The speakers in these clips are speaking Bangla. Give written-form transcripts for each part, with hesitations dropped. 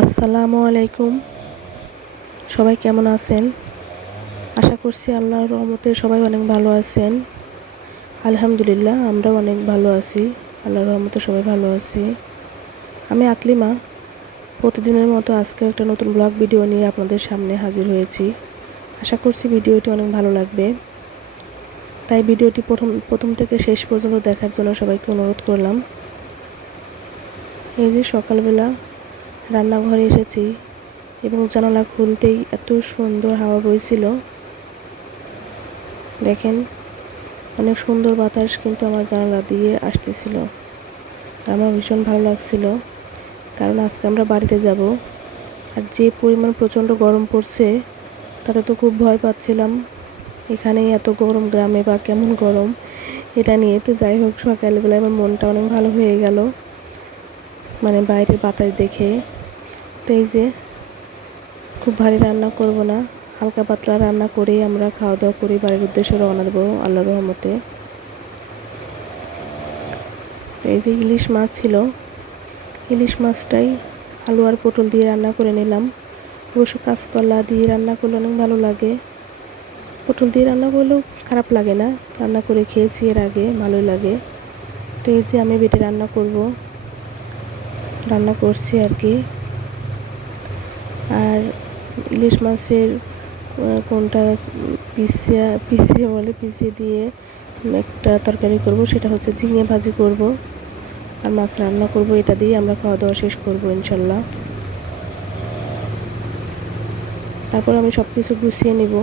আসসালামু আলাইকুম। সবাই কেমন আছেন? আশা করছি আল্লাহর রহমতে সবাই অনেক ভালো আছেন। আলহামদুলিল্লাহ, আমরাও অনেক ভালো আছি। আল্লাহর রহমতে সবাই ভালো আছি। আমি আকলিমা। প্রতিদিনের মতো আজকে একটা নতুন ব্লগ ভিডিও নিয়ে আপনাদের সামনে হাজির হয়েছি। আশা করছি ভিডিওটি অনেক ভালো লাগবে। তাই ভিডিওটি প্রথম থেকে শেষ পর্যন্ত দেখার জন্য সবাইকে অনুরোধ করলাম। এই যে সকালবেলা রান্নাঘরে এসেছি এবং জানালা খুলতেই এত সুন্দর হাওয়া বইছিল। দেখেন, অনেক সুন্দর বাতাস কিন্তু আমার জানালা দিয়ে আসতেছিল। আমার ভীষণ ভালো লাগছিল, কারণ আজকে আমরা বাড়িতে যাব। আর যে পরিমাণ প্রচণ্ড গরম পড়ছে, তাতে তো খুব ভয় পাচ্ছিলাম। এখানে এত গরম, গ্রামে বা কেমন গরম এটা নিয়ে। তো যাই হোক, সকালবেলায় আমার মনটা অনেক ভালো হয়ে গেল, মানে বাইরের বাতাস দেখে। তো এই যে, খুব ভারী রান্না করব না, হালকা পাতলা রান্না করেই আমরা খাওয়া দাওয়া করে বাড়ির উদ্দেশ্যে রওনা দেবো আল্লাহর রহমতে। এই যে ইলিশ মাছ ছিল, ইলিশ মাছটাই আলু আর পটল দিয়ে রান্না করে নিলাম। অবশ্য কাঁচকলা দিয়ে রান্না করলে অনেক ভালো লাগে, পটল দিয়ে রান্না করলেও খারাপ লাগে না। রান্না করে খেয়েছি এর আগে, ভালোই লাগে। তো এই যে আমি বেটে রান্না করছি আর কি। আর ইলিশ মাছের কোনটা পিছিয়ে দিয়ে একটা তরকারি করব, সেটা হচ্ছে ঝিঙে ভাজি করব আর মাছ রান্না করব। এটা দিয়ে আমরা খাওয়া দাওয়া শেষ করব ইনশাল্লাহ। তারপর আমি সব কিছু গুছিয়ে নেব।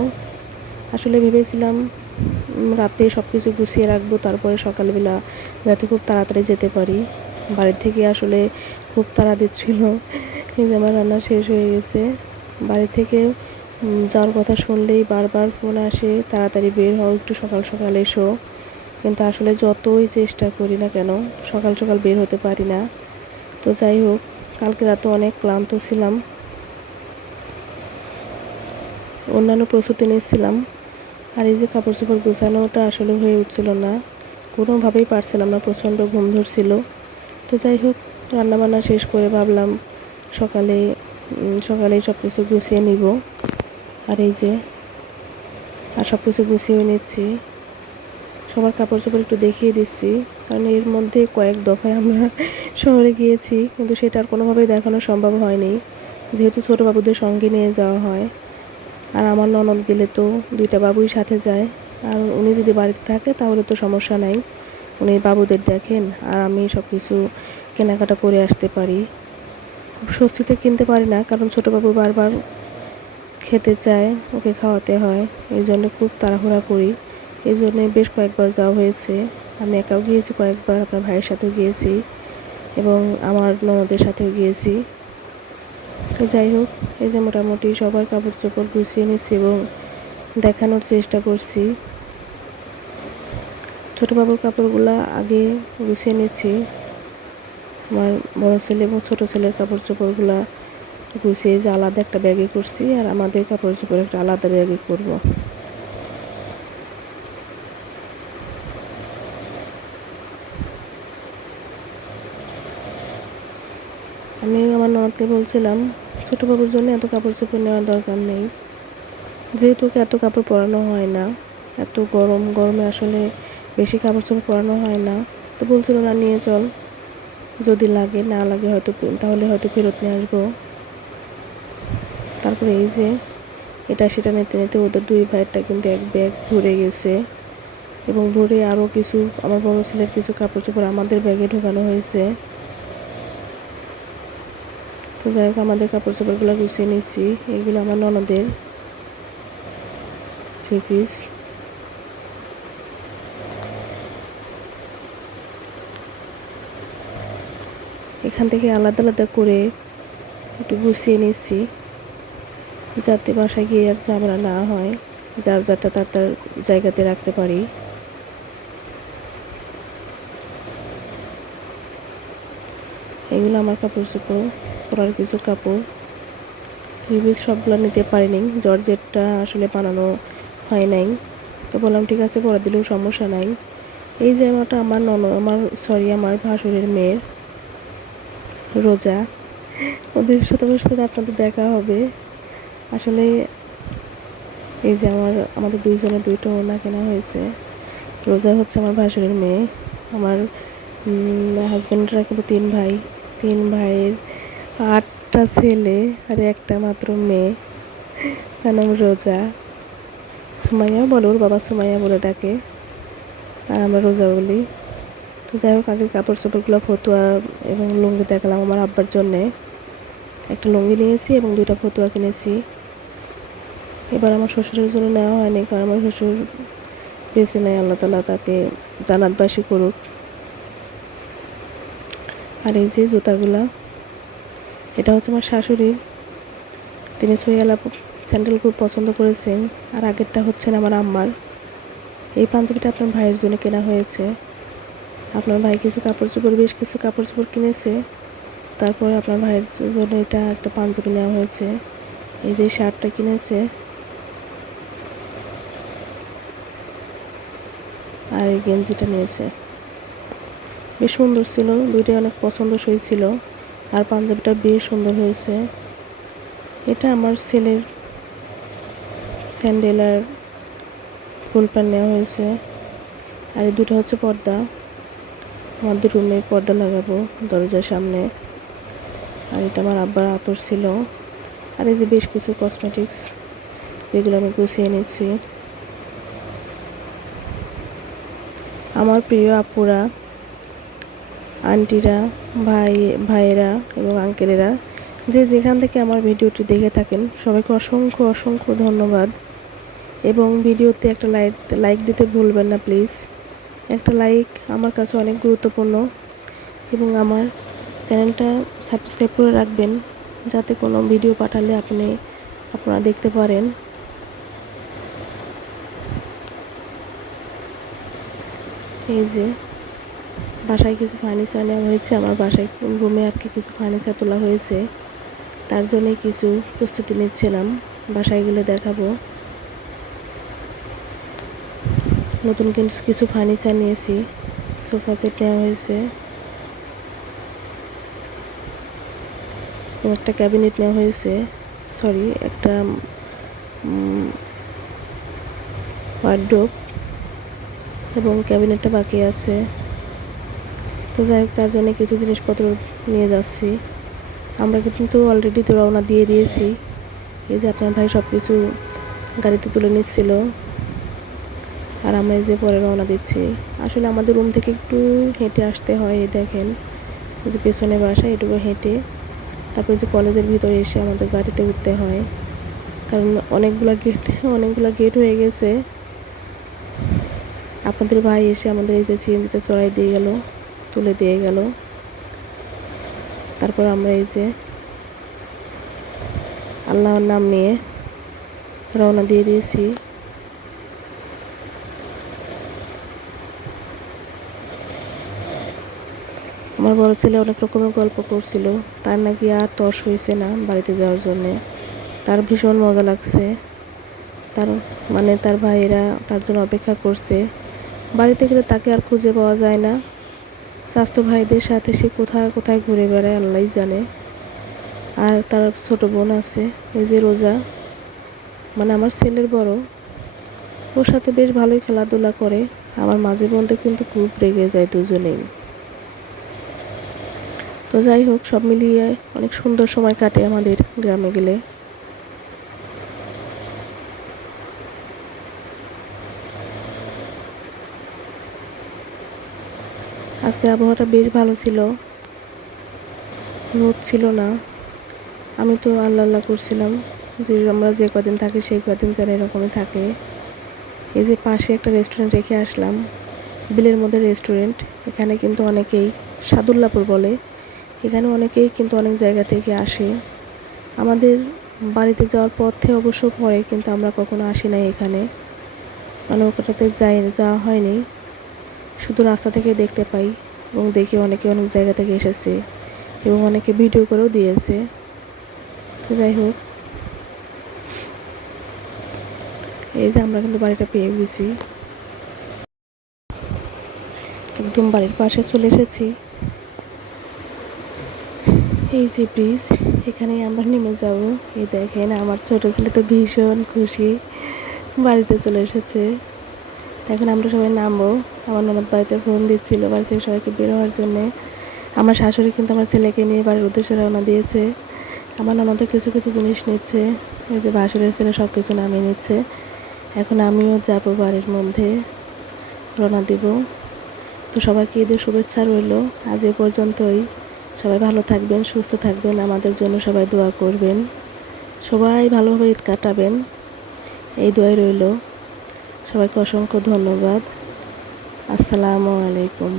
আসলে ভেবেছিলাম রাতে সব কিছু গুছিয়ে রাখবো, তারপরে সকালবেলা যাতে খুব তাড়াতাড়ি যেতে পারি। বাড়ির থেকে আসলে খুব তাড়া দিচ্ছিল, কিন্তু আমার রান্না শেষ হয়ে গেছে। বাড়ি থেকে যাওয়ার কথা শুনলেই বারবার ফোন আসে, তাড়াতাড়ি বের হও, একটু সকাল সকাল এসো। কিন্তু আসলে যতই চেষ্টা করি না কেন, সকাল সকাল বের হতে পারি না। তো যাই হোক, কালকে রাতে অনেক ক্লান্ত ছিলাম, অন্যান্য প্রস্তুতি নিচ্ছিলাম। আর এই যে কাপড় চোপড় গোছানোটা আসলে হয়ে উঠছিল না, কোনোভাবেই পারছিলাম না, প্রচণ্ড ঘুম ধরছিল। তো যাই হোক, রান্নাবান্না শেষ করে ভাবলাম সকালেই সব কিছু গুছিয়ে নিব। আর এই যে, আর সব কিছু গুছিয়ে নিচ্ছি। সবার কাপড় চোপড় একটু দেখিয়ে দিচ্ছি, কারণ এর মধ্যে কয়েক দফায় আমরা শহরে গিয়েছি, কিন্তু সেটা আর কোনোভাবেই দেখানো সম্ভব হয়নি, যেহেতু ছোটো বাবুদের সঙ্গে নিয়ে যাওয়া হয়। আর আমার ননদ গেলে তো দুইটা বাবুই সাথে যায়, আর উনি যদি বাড়িতে থাকে তাহলে তো সমস্যা নাই, উনি বাবুদের দেখেন আর আমি সব কিছু কেনাকাটা করে আসতে পারি। খুব স্বস্তিতে কিনতে পারি না, কারণ ছোটো বাবু বারবার খেতে চায়, ওকে খাওয়াতে হয়, এই জন্য খুব তাড়াহুড়া করি। এই জন্যে বেশ কয়েকবার যাওয়া হয়েছে। আমি একাও গিয়েছি কয়েকবার, আপনার ভাইয়ের সাথেও গিয়েছি এবং আমার ননদের সাথেও গিয়েছি। তো যাই হোক, এই যে মোটামুটি সবার কাপড় চোপড় গুছিয়ে নিচ্ছি এবং দেখানোর চেষ্টা করছি। ছোটো বাবুর কাপড়গুলো আগে গুছিয়ে নিচ্ছি, আমার বড় ছেলে এবং ছোটো ছেলের কাপড় চোপড়গুলো গুছিয়ে যে আলাদা একটা ব্যাগে করছি, আর আমাদের কাপড় চোপড় একটা আলাদা ব্যাগে করব। আমি আমার ননদকে বলছিলাম, ছোটো বাবুর জন্য এত কাপড় চোপড় নেওয়ার দরকার নেই, যেহেতু ওকে এত কাপড় পরানো হয় না, এত গরমে আসলে বেশি কাপড় চোপড় পরানো হয় না। তো বলছিল, না নিয়ে চল, যদি লাগে, না লাগে হয়তো তাহলে হয়তো ফেরত নিয়ে আসবো। তারপরে এই যে এটা সেটা নিতে নিতে ওদের দুই ভাইয়েরটা কিন্তু এক ব্যাগ ভরে গেছে, এবং ভরে আরও কিছু আমার বড় ছেলের কিছু কাপড় চোপড় আমাদের ব্যাগে ঢোকানো হয়েছে। তো যাই হোক, আমাদের কাপড় চোপড়গুলো গুছিয়ে নিচ্ছি। এইগুলো আমার ননদের থ্রি পিস। এখান থেকে আলাদা আলাদা করে একটু গুছিয়ে নিচ্ছি, যাতে বাসায় গিয়ে আর ঝামেলা না হয়, যার যারটা তার তার জায়গাতে রাখতে পারি। এগুলো আমার কাপড় চোপড়, পরার কিছু কাপড়। থ্রি পিস সবগুলো নিতে পারিনি, জর্জেটটা আসলে বানানো হয় নাই। তো বললাম ঠিক আছে, পরে দিলেও সমস্যা নাই। এই জামাটা আমার ভাসুরের মেয়ের, রোজা। ওদের সাথে আপনাদের দেখা হবে। আসলে এই যে আমাদের দুইজনের দুইটা ওড়না কেনা হয়েছে। রোজা হচ্ছে আমার ভাসুরের মেয়ে। আমার হাজব্যান্ডরা কিন্তু 3 ভাই, 3 ভাইয়ের 8টা ছেলে আর একটা মাত্র মেয়ে, তার নাম রোজা। সুমাইয়া বলে, ওর বাবা সুমাইয়া বলে ডাকে, আর আমরা রোজা বলি। তো যাই হোক, আগের কাপড় চোপড়গুলো ফতুয়া এবং লুঙ্গি দেখালাম। আমার আব্বার জন্যে একটা লুঙ্গি নিয়েছি এবং 2টা ফতুয়া কিনেছি। এবার আমার শ্বশুরের জন্য নেওয়া হয়নি, কারণ আমার শ্বশুর বেশি নেই, আল্লাহ তাআলা তাকে জান্নাতবাসী করুক। আর এই যে জুতাগুলা, এটা হচ্ছে আমার শাশুড়ির, তিনি সইয়ালা স্যান্ডেল খুব পছন্দ করেছেন। আর আগেরটা হচ্ছেন আমার আম্মার। এই পাঞ্জাবিটা আপনার ভাইয়ের জন্য কেনা হয়েছে। আপনার ভাই বেশ কিছু কাপড় চোপড় কিনেছে, তারপরে আপনার ভাইয়ের জন্য এটা একটা পাঞ্জাবি নেওয়া হয়েছে। এই যে শার্টটা কিনেছে, আর এই গেঞ্জিটা নিয়েছে, বেশ সুন্দর ছিল, দুইটাই অনেক পছন্দসই ছিল। আর পাঞ্জাবিটা বেশ সুন্দর হয়েছে। এটা আমার ছেলের স্যান্ডেল আর ফুল প্যান্ট নেওয়া হয়েছে। আর এই দুটো হচ্ছে পর্দা, আমাদের রুমে পর্দা লাগাবো দরজার সামনে। আর এটা আমার আব্বার আতর ছিল। আর এই যে বেশ কিছু কসমেটিক্স, যেগুলো আমি গুছিয়ে নিচ্ছি। আমার প্রিয় আপুরা, আন্টিরা, ভাইয়েরা এবং আঙ্কেলেরা, যে যেখান থেকে আমার ভিডিওটি দেখে থাকেন, সবাইকে অসংখ্য অসংখ্য ধন্যবাদ। এবং ভিডিওতে একটা লাইক দিতে ভুলবেন না প্লিজ। একটা লাইক আমার কাছে অনেক গুরুত্বপূর্ণ। এবং আমার চ্যানেলটা সাবস্ক্রাইব করে রাখবেন, যাতে কোনো ভিডিও পাঠালে আপনারা দেখতে পারেন। এই যে বাসায় কিছু ফার্নিচার নেওয়া হয়েছে, আমার বাসায় রুমে আর কি কিছু ফার্নিচার তোলা হয়েছে, তার জন্যে কিছু প্রস্তুতি নিচ্ছিলাম, বাসায় গেলে দেখাবো। নতুন কিছু ফার্নিচার নিয়েছি, সোফা সেট নেওয়া হয়েছে, একটা ক্যাবিনেট নেওয়া হয়েছে, একটা ওয়ার্ডরোব, এবং ক্যাবিনেটটা বাকি আছে। তো যাই হোক, তার জন্য কিছু জিনিসপত্র নিয়ে যাচ্ছি। আমরা কিন্তু অলরেডি তো রওনা দিয়ে দিয়েছি। এই যে আপনার ভাই সব কিছু গাড়িতে তুলে নিচ্ছিল, আর আমরা এই যে পরে রওনা দিচ্ছি। আসলে আমাদের রুম থেকে একটু হেঁটে আসতে হয়। এই দেখেন, এই যে পেছনে বাসা, এটুকু হেঁটে তারপরে যে কলেজের ভিতরে এসে আমাদের গাড়িতে উঠতে হয়, কারণ অনেকগুলা গেট হয়ে গেছে। আপনাদের ভাই এসে আমাদের এই যে সিএনজিতে চড়াই দিয়ে গেল, তুলে দিয়ে গেল। তারপর আমরা এই যে আল্লাহর নাম নিয়ে রওনা দিয়ে দিয়েছি। আমার বড় ছেলে অনেক রকমের গল্প করছিল, তার নাকি আর তর্স হয়েছে না বাড়িতে যাওয়ার জন্যে। তার ভীষণ মজা লাগছে। তার ভাইয়েরা তার জন্য অপেক্ষা করছে। বাড়িতে গেলে তাকে আর খুঁজে পাওয়া যায় না। স্বাস্থ্য ভাইদের সাথে সে কোথায় কোথায় ঘুরে বেড়ায় আল্লাহই জানে। আর তার ছোট বোন আছে, এই যে রোজা, আমার ছেলের বড়, ওর সাথে বেশ ভালোই খেলাধুলা করে। আমার মাঝে মধ্যে কিন্তু খুব রেগে যায় দুজনেই। তো যাই হোক, সব মিলিয়ে অনেক সুন্দর সময় কাটে আমাদের গ্রামে গেলে। আজকের আবহাওয়াটা বেশ ভালো ছিল, রোদ ছিল না। আমি তো আল্লাহ করছিলাম যে আমরা যে কদিন থাকি সেই কদিন যেন এরকমই থাকে। এই যে পাশে একটা রেস্টুরেন্ট রেখে আসলাম, বিলের মধ্যে রেস্টুরেন্ট। এখানে কিন্তু অনেকেই, সাদুল্লাপুর বলে, এখানে অনেকেই কিন্তু অনেক জায়গা থেকে আসে। আমাদের বাড়িতে যাওয়ার পথে অবশ্য পড়ে, কিন্তু আমরা কখনো আসি নাই এখানে, ওটাতে যাওয়া হয়নি। শুধু রাস্তা থেকে দেখতে পাই এবং দেখি অনেকে অনেক জায়গা থেকে এসেছে এবং অনেকে ভিডিও করেও দিয়েছে। তো যাই হোক, এই যে আমরা কিন্তু বাড়িটা পেয়ে গেছি, একদম বাড়ির পাশে চলে এসেছি। এই যে ব্রিজ, এখানেই আমরা নেমে যাব। এই দেখেন আমার ছোট ছেলে তো ভীষণ খুশি, বাড়িতে চলে এসেছে। এখন আমরা সবাই নামবো। আমার ননদ বাড়িতে ফোন দিচ্ছিল বাড়ি থেকে সবাইকে বের হওয়ার জন্যে। আমার শাশুড়ি কিন্তু আমার ছেলেকে নিয়ে বাড়ির উদ্দেশ্যে রওনা দিয়েছে। আমার ননদও কিছু কিছু জিনিস নিচ্ছে, এই যে ভাসুরের ছেলে সব কিছু নামিয়ে নিচ্ছে। এখন আমিও যাব বাড়ির মধ্যে, রওনা দিব। তো সবাইকে ঈদের শুভেচ্ছা রইল। আজ এ পর্যন্তই। সবাই ভালো থাকবেন, সুস্থ থাকবেন, আমাদের জন্য সবাই দোয়া করবেন। সবাই ভালোভাবে ঈদ কাটাবেন, এই দোয়াই রইল। সবাইকে অসংখ্য ধন্যবাদ। আসসালামু আলাইকুম।